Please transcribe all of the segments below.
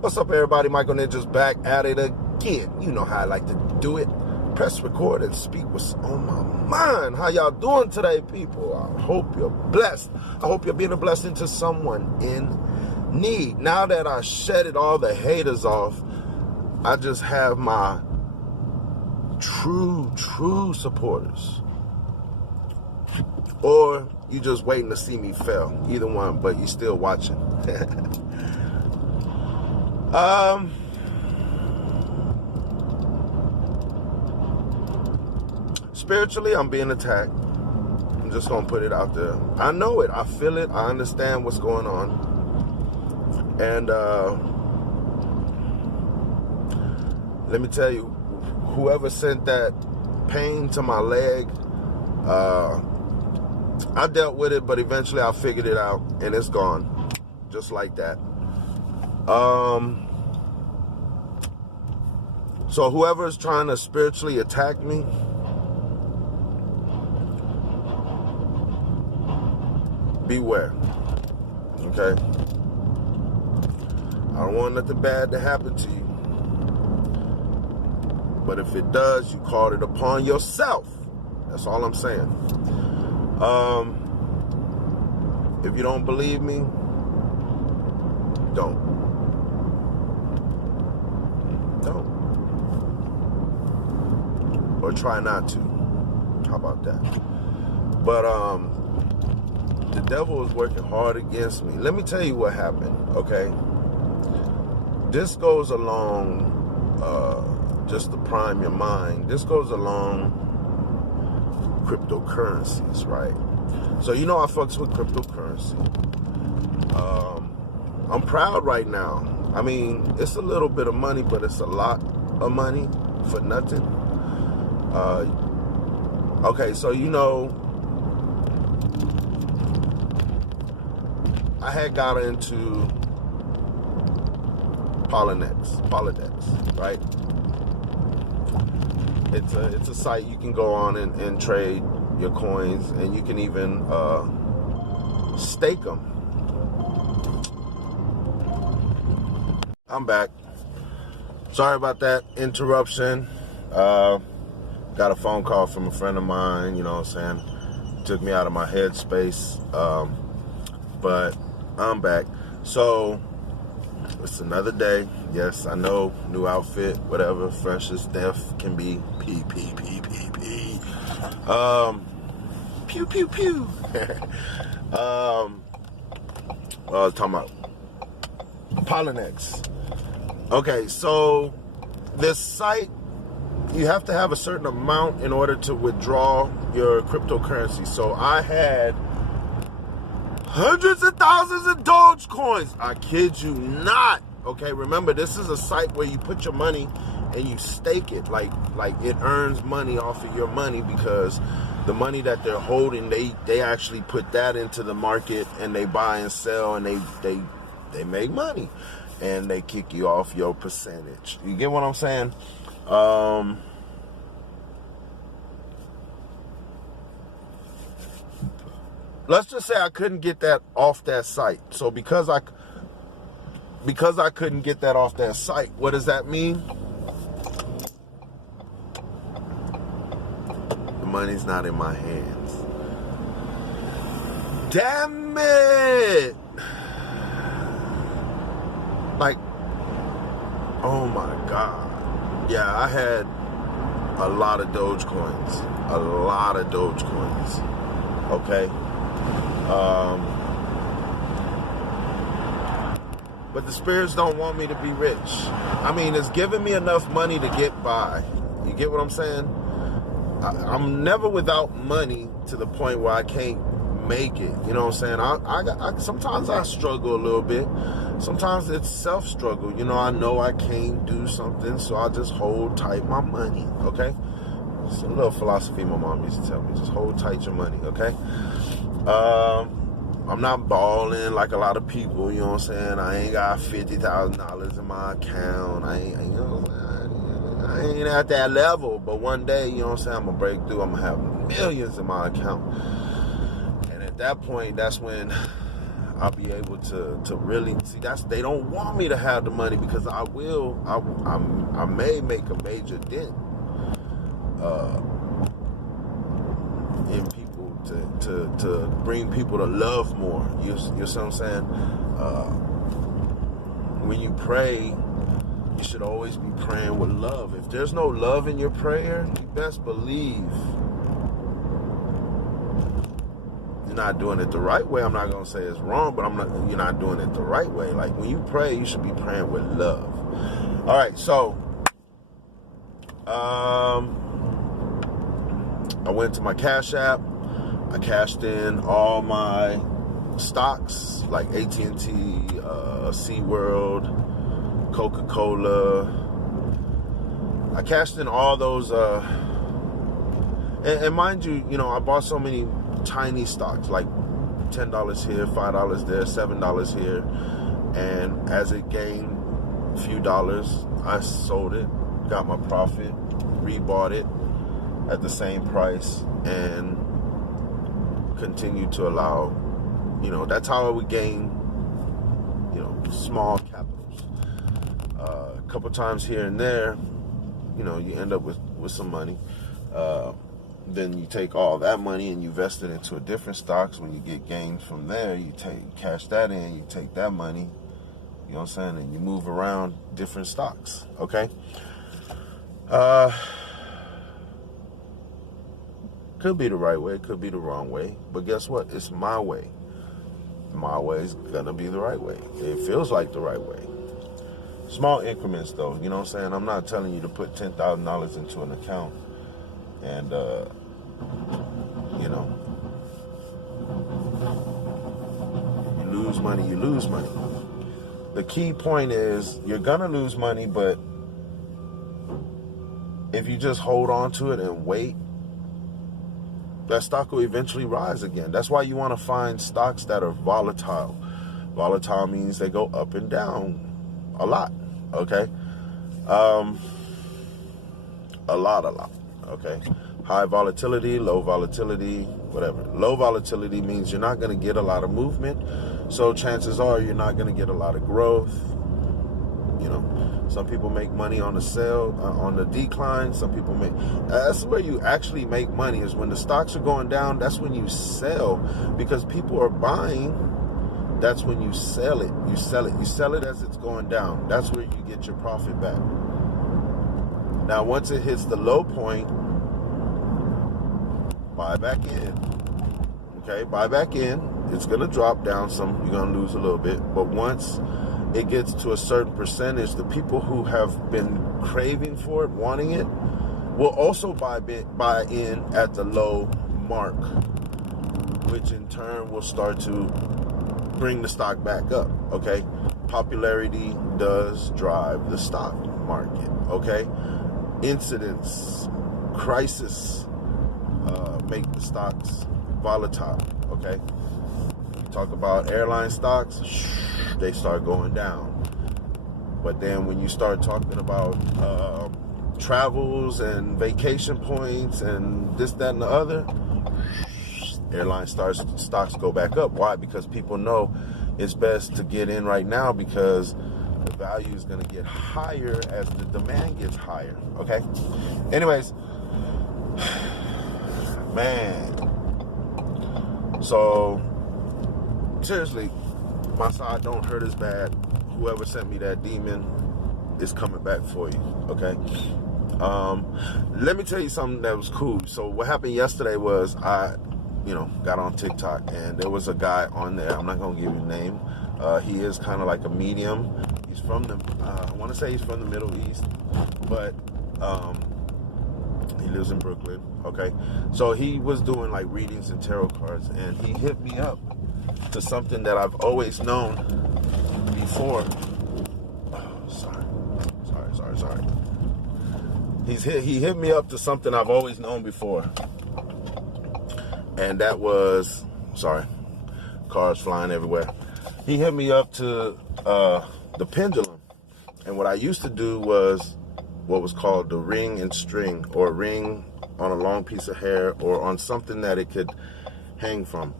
What's up, everybody? Michael Ninja's back at it again. You know how I like to do it. Press record and speak what's on my mind. How y'all doing today, people? I hope you're blessed. I hope you're being a blessing to someone in need. Now that I shedded all the haters off, I just have my true supporters. Or you just waiting to see me fail. Either one, but you still watching. Spiritually, I'm being attacked. I'm just gonna put it out there. I know it. I feel it. I understand what's going on. And let me tell you, whoever sent that pain to my leg, I dealt with it, but eventually I figured it out, and it's gone, just like that. So whoever is trying to spiritually attack me, beware, okay? I don't want nothing bad to happen to you. But if it does, you called it upon yourself. That's all I'm saying. If you don't believe me, don't. Or try not to. How about that? But the devil is working hard against me. Let me tell you what happened, okay? This goes along, just to prime your mind, this goes along cryptocurrencies, right? So you know I fucks with cryptocurrency. I'm proud right now. I mean, it's a little bit of money, but it's a lot of money for nothing. Okay, so you know, I had got into Poloniex, right? It's a site you can go on and trade your coins, and you can even stake them. I'm back. Sorry about that interruption. Got a phone call from a friend of mine, you know what I'm saying? Took me out of my headspace. But I'm back. So it's another day. Yes, I know, new outfit, whatever, fresh as death can be. P. Pew pew pew. I was talking about Poloniex. Okay, so this site, you have to have a certain amount in order to withdraw your cryptocurrency. So I had hundreds of thousands of Dogecoins. I kid you not. Okay, remember, this is a site where you put your money and you stake it. Like it earns money off of your money, because the money that they're holding, they actually put that into the market, and they buy and sell, and they make money, and they kick you off your percentage. You get what I'm saying? Let's just say I couldn't get that off that site. So because I couldn't get that off that site, what does that mean? The money's not in my hands. Damn it! Like, oh my God. Yeah, I had a lot of Dogecoins. Okay? But the spirits don't want me to be rich. I mean, it's giving me enough money to get by. You get what I'm saying? I'm never without money to the point where I can't make it. You know what I'm saying? Sometimes I struggle a little bit. Sometimes it's self-struggle. You know I can't do something, so I just hold tight my money, okay? It's a little philosophy my mom used to tell me. Just hold tight your money, okay? I'm not balling like a lot of people, you know what I'm saying? I ain't got $50,000 in my account. I ain't at that level, but one day, you know what I'm saying, I'm gonna break through. I'm gonna have millions in my account. And at that point, that's when I'll be able to really see. They don't want me to have the money because I may make a major dent in people to bring people to love more. You see what I'm saying? When you pray, you should always be praying with love. If there's no love in your prayer, you best believe you're not doing it the right way. I'm not going to say it's wrong, but you're not doing it the right way. Like, when you pray, you should be praying with love. All right, so I went to my Cash App. I cashed in all my stocks, like AT&T, SeaWorld, Coca-Cola. I cashed in all those, and mind you, I bought so many tiny stocks, like $10 here, $5 there, $7 here, and as it gained a few dollars, I sold it, got my profit, rebought it at the same price, and continued to allow, that's how we gain, small capitals. A couple times here and there, you end up with some money. Then you take all that money and you invest it into a different stocks. When you get gains from there, you cash that in, you take that money, you know what I'm saying, and you move around different stocks, okay? Could be the right way, could be the wrong way, but guess what? It's my way. My way is gonna be the right way. It feels like the right way. Small increments, though, you know what I'm saying? I'm not telling you to put $10,000 into an account and, you lose money. The key point is you're gonna lose money, but if you just hold on to it and wait, that stock will eventually rise again. That's why you want to find stocks that are volatile. Volatile means they go up and down a lot, okay? A lot, okay? High volatility, low volatility, whatever. Low volatility means you're not going to get a lot of movement, so chances are you're not going to get a lot of growth. Some people make money on the sell, on the decline. Some people that's where you actually make money, is when the stocks are going down. That's when you sell, because people are buying. That's when you sell it. You sell it as it's going down. That's where you get your profit back. Now, once it hits the low point, buy back in. Okay, buy back in. It's going to drop down some. You're going to lose a little bit. But once it gets to a certain percentage, the people who have been craving for it, wanting it, will also buy in at the low mark, which in turn will start to bring the stock back up, okay? Popularity does drive the stock market, okay? Incidents, crisis make the stocks volatile, okay? Talk about airline stocks, they start going down. But then when you start talking about travels and vacation points and this, that, and the other, airline stocks go back up. Why? Because people know it's best to get in right now, because the value is going to get higher as the demand gets higher. Okay? Anyways, man. So, seriously, my side don't hurt as bad. Whoever sent me that demon is coming back for you, okay? Let me tell you something that was cool. So what happened yesterday was I, got on TikTok, and there was a guy on there. I'm not going to give you a name. He is kind of like a medium. He's from I want to say he's from the Middle East, but he lives in Brooklyn, okay? So he was doing like readings and tarot cards, and he hit me up to something that I've always known before. Oh, sorry. He hit me up to something I've always known before. And that was, cars flying everywhere. He hit me up to the pendulum. And what I used to do was what was called the ring and string, or a ring on a long piece of hair, or on something that it could hang from.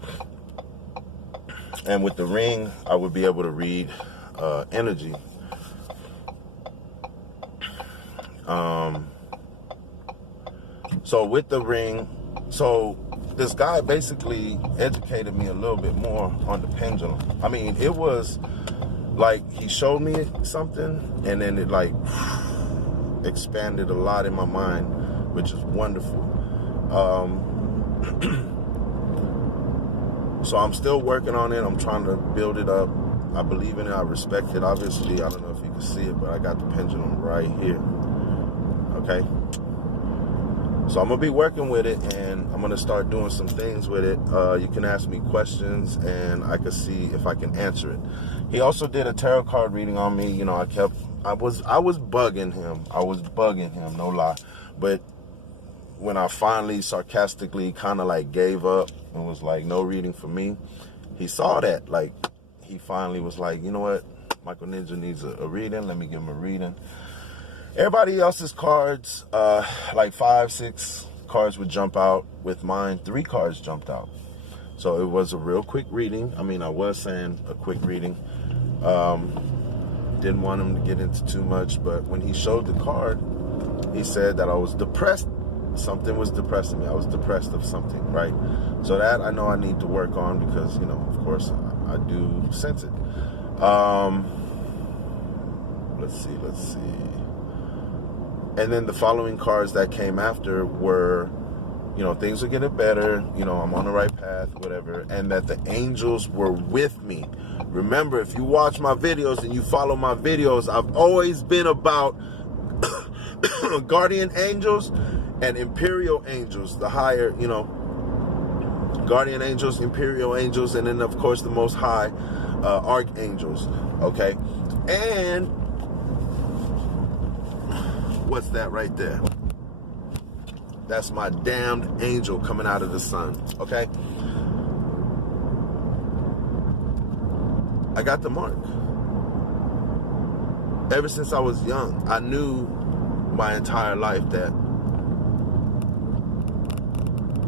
And with the ring, I would be able to read energy. So with the ring, so this guy basically educated me a little bit more on the pendulum. I mean, it was like he showed me something, and then it like expanded a lot in my mind, which is wonderful. So I'm still working on it. I'm trying to build it up. I believe in it. I respect it. Obviously, I don't know if you can see it, but I got the pendulum right here. Okay. So I'm going to be working with it, and I'm going to start doing some things with it. You can ask me questions, and I can see if I can answer it. He also did a tarot card reading on me. You know, I was bugging him. I was bugging him, no lie. But when I finally sarcastically kind of like gave up and was like, no reading for me, he saw that. Like, he finally was like, you know what? Michael Ninja needs a reading. Let me give him a reading. Everybody else's cards, like 5, 6 cards would jump out. With mine, 3 cards jumped out. So it was a real quick reading. I mean, I was saying a quick reading. Didn't want him to get into too much, but when he showed the card, he said that I was depressed. Something was depressing me. I was depressed of something, right? So that I know I need to work on because, you know, of course, I do sense it. Let's see. And then the following cards that came after were, you know, things are getting better, you know, I'm on the right path, whatever, and that the angels were with me. Remember, if you watch my videos and you follow my videos, I've always been about guardian angels and imperial angels, the higher, you know, guardian angels, imperial angels, and then, of course, the most high archangels, okay? And what's that right there? That's my damned angel coming out of the sun, okay? I got the mark. Ever since I was young, I knew my entire life that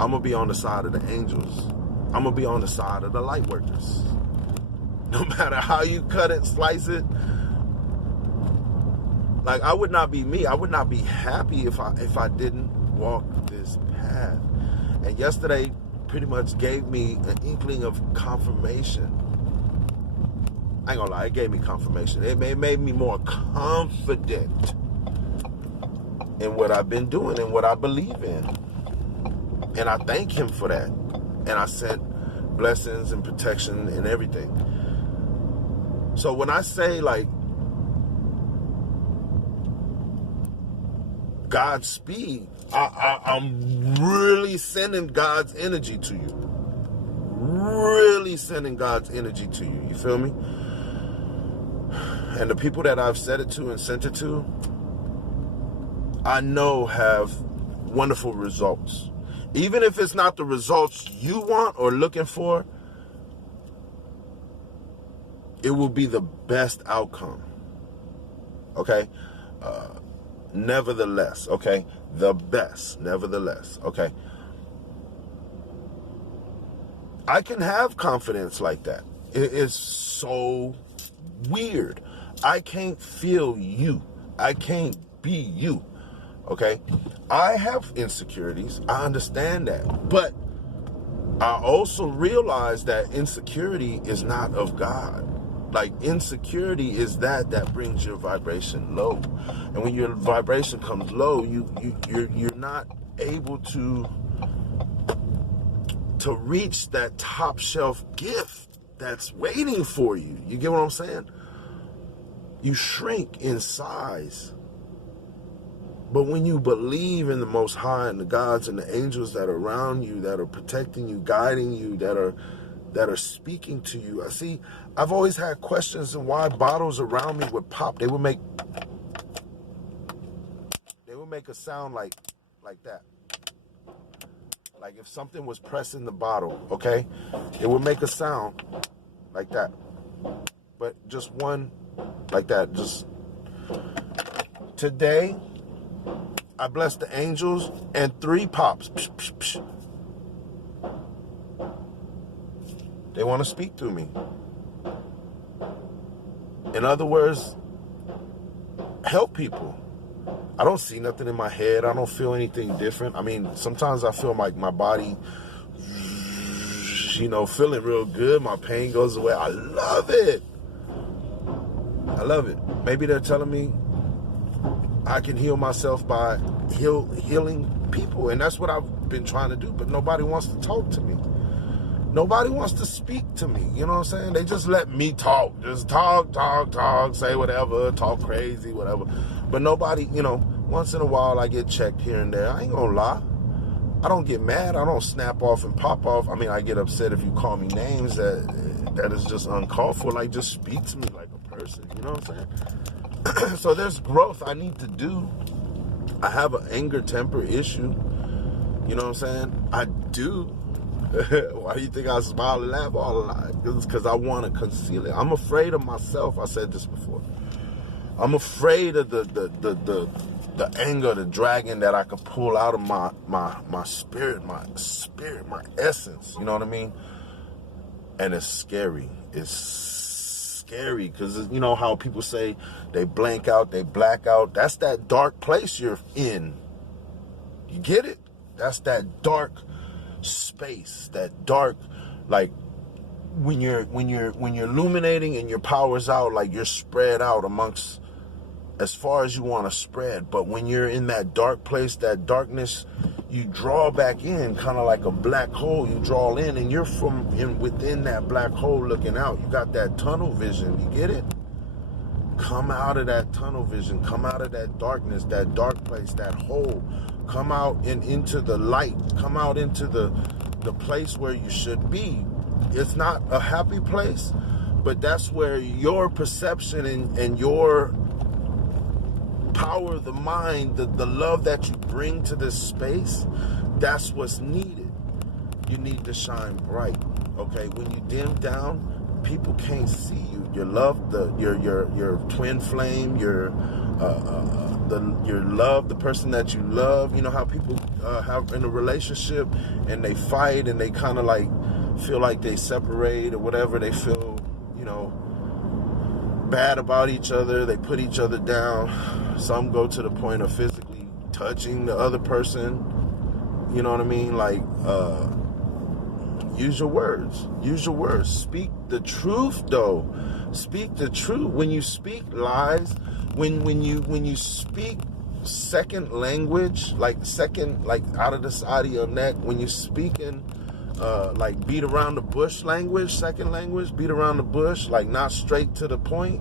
I'm going to be on the side of the angels. I'm going to be on the side of the light workers. No matter how you cut it, slice it. Like, I would not be me. I would not be happy if I didn't walk this path. And yesterday pretty much gave me an inkling of confirmation. I ain't gonna lie, it gave me confirmation. It made me more confident in what I've been doing and what I believe in. And I thank him for that. And I sent blessings and protection and everything. So when I say, like, Godspeed, I'm really sending God's energy to you. Really sending God's energy to you. You feel me? And the people that I've said it to and sent it to, I know have wonderful results. Even if it's not the results you want or looking for, it will be the best outcome. Okay? Nevertheless, okay? The best, nevertheless, okay? I can have confidence like that. It is so weird. I can't feel you. I can't be you, okay? I have insecurities. I understand that. But I also realize that insecurity is not of God. Like, insecurity is that brings your vibration low. And when your vibration comes low, you're not able to reach that top shelf gift that's waiting for you. You get what I'm saying? You shrink in size. But when you believe in the Most High and the gods and the angels that are around you, that are protecting you, guiding you, that are speaking to you. I've always had questions on why bottles around me would pop. They would make a sound like that. Like if something was pressing the bottle, okay? It would make a sound like that. But just one like that. Just today, I blessed the angels and 3 pops. Psh, psh, psh. They want to speak through me. In other words, help people. I don't see nothing in my head. I don't feel anything different. I mean, sometimes I feel like my body, feeling real good. My pain goes away. I love it. I love it. Maybe they're telling me I can heal myself by healing people. And that's what I've been trying to do. But nobody wants to talk to me. Nobody wants to speak to me. You know what I'm saying? They just let me talk. Just talk, say whatever, talk crazy, whatever. But nobody, once in a while I get checked here and there. I ain't gonna lie. I don't get mad. I don't snap off and pop off. I mean, I get upset if you call me names that is just uncalled for. Like, just speak to me like a person. You know what I'm saying? So there's growth I need to do. I have an anger temper issue. You know what I'm saying? I do. Why do you think I smile and laugh all the time? Because I want to conceal it. I'm afraid of myself. I said this before. I'm afraid of the anger, the dragon that I could pull out of my spirit, my essence. You know what I mean? And it's scary. It's scary because you know how people say they blank out, they black out. That's that dark place you're in. You get it? That's that dark space, that dark, like when you're illuminating and your power's out, like you're spread out amongst as far as you want to spread. But when you're in that dark place, that darkness, you draw back in, kind of like a black hole. You draw in, and you're within that black hole looking out. You got that tunnel vision. You get it? Come out of that tunnel vision. Come out of that darkness, that dark place, that hole. Come out and into the light. Come out into the place where you should be. It's not a happy place, but that's where your perception and your power of the mind, the love that you bring to this space, that's what's needed. You need to shine bright. Okay, when you dim down, people can't see you. Your love, your twin flame, your love, the person that you love. You know how people have in a relationship and they fight and they kind of like feel like they separate or whatever. They feel, bad about each other. They put each other down. Some go to the point of physically touching the other person. You know what I mean? Like, use your words. Use your words. Speak the truth, though. Speak the truth. When you speak lies, when you speak second language, like out of the side of your neck, when you speak in like beat around the bush language, second language, beat around the bush, like not straight to the point,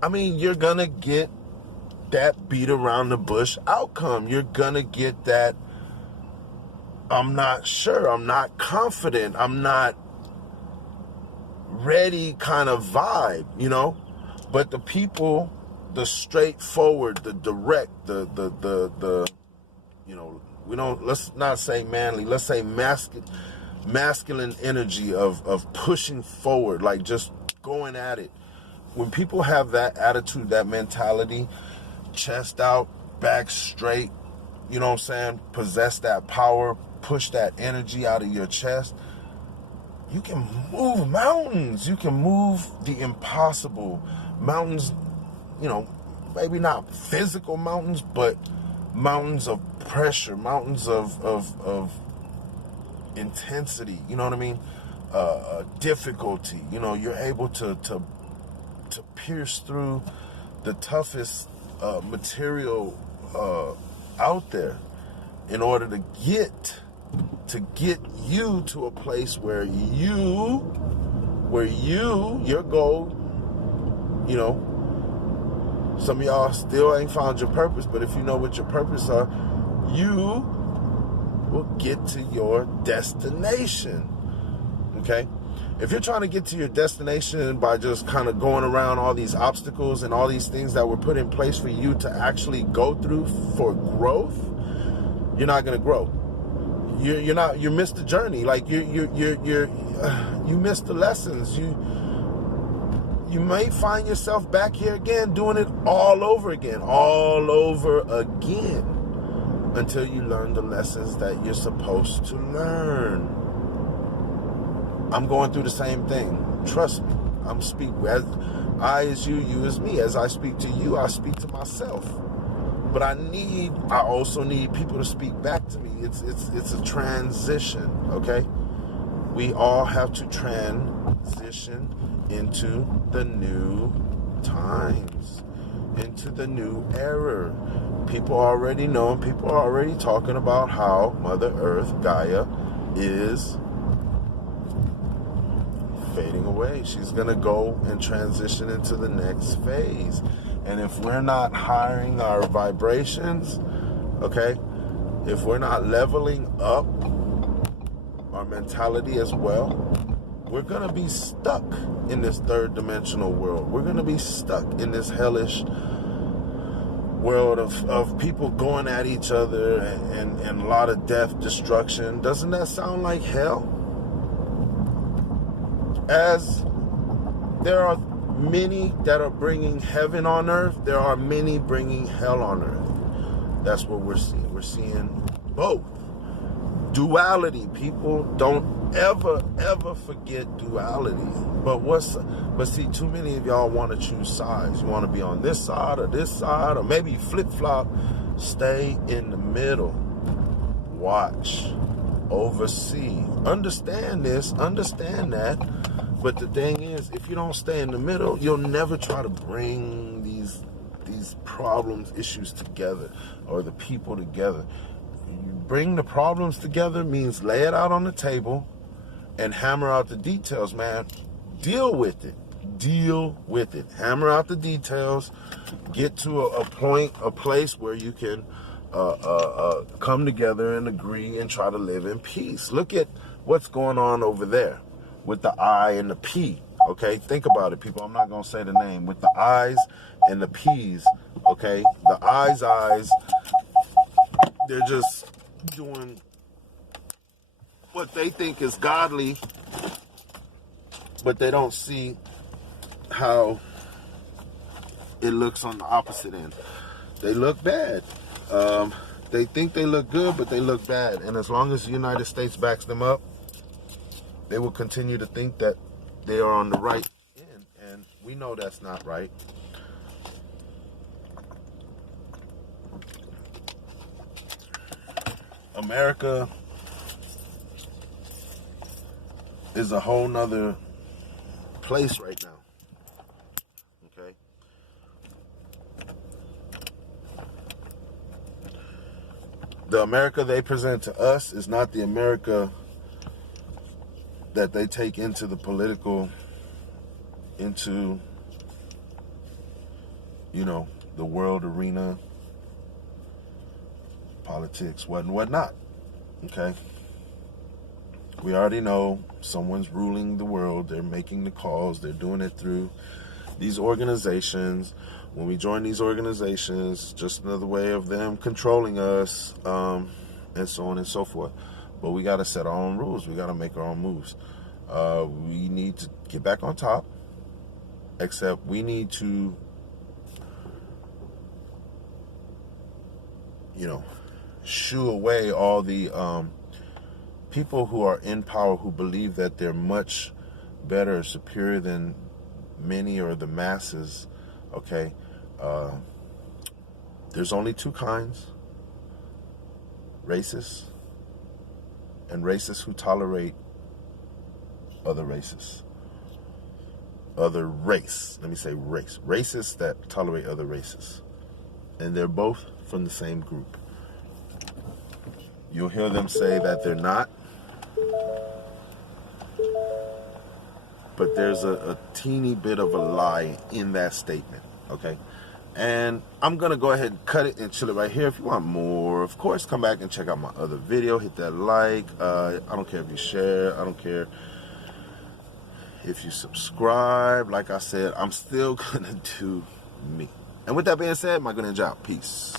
I mean, you're gonna get that beat around the bush outcome. You're gonna get that I'm not sure, I'm not confident, I'm not ready kind of vibe, But the people, the straightforward, the direct, let's not say manly, let's say masculine energy of pushing forward, like just going at it. When people have that attitude, that mentality, chest out, back straight, you know what I'm saying, possess that power, push that energy out of your chest, you can move mountains. You can move the impossible. Mountains, maybe not physical mountains, but mountains of pressure, mountains of intensity, you know what I mean? Difficulty, you're able to pierce through the toughest material out there in order to get you to a place where your goal, some of y'all still ain't found your purpose, but if you know what your purpose are, you will get to your destination. Okay? If you're trying to get to your destination by just kind of going around all these obstacles and all these things that were put in place for you to actually go through for growth, you're not going to grow. You missed the journey. Like you missed the lessons. You may find yourself back here again doing it all over again. until you learn the lessons that you're supposed to learn. I'm going through the same thing. Trust me. I'm speaking as I as you, you as me. As I speak to you, I speak to myself. But I also need people to speak back to me. It's a transition, okay? We all have to transition into the new times, into the new era. People already know, and people are already talking about how Mother Earth, Gaia, is fading away. She's going to go and transition into the next phase. And if we're not hiring our vibrations, okay, if we're not leveling up our mentality as well, we're going to be stuck in this third dimensional world. We're going to be stuck in this hellish world of people going at each other and a lot of death, destruction. Doesn't that sound like hell? As there are many that are bringing heaven on earth, there are many bringing hell on earth. That's what we're seeing. We're seeing both. Duality. People don't ever forget duality. But see, too many of y'all want to choose sides. You want to be on this side, or maybe flip-flop. Stay in the middle. Watch. Oversee. Understand this, understand that. But the thing is, if you don't stay in the middle, you'll never try to bring these problems, issues together, or the people together. You bring the problems together means lay it out on the table and hammer out the details, man. Deal with it. Deal with it. Hammer out the details. Get to a point, a place where you can come together and agree and try to live in peace. Look at what's going on over there with the I and the P, okay? Think about it, people. I'm not going to say the name. With the I's and the P's, okay? The eyes, they're just doing what they think is godly, but they don't see how it looks on the opposite end. They look bad. They think they look good, but they look bad. And as long as the United States backs them up, they will continue to think that they are on the right end, and we know that's not right. America is a whole nother place right now, okay? The America they present to us is not the America that they take into the political, into, the world arena, politics, what and whatnot, okay? We already know someone's ruling the world. They're making the calls. They're doing it through these organizations. When we join these organizations, just another way of them controlling us, and so on and so forth. But we got to set our own rules. We got to make our own moves. We need to get back on top, except we need to, shoo away all the people who are in power who believe that they're much better or superior than many or the masses, okay? There's only two kinds: racists and racists who tolerate other races. Other race. Let me say race. Racists that tolerate other races. And they're both from the same group. You'll hear them say that they're not. But there's a teeny bit of a lie in that statement, okay? And I'm going to go ahead and cut it and chill it right here. If you want more, of course, come back and check out my other video. Hit that like. I don't care if you share. I don't care if you subscribe. Like I said, I'm still going to do me. And with that being said, my good ninja out. Peace.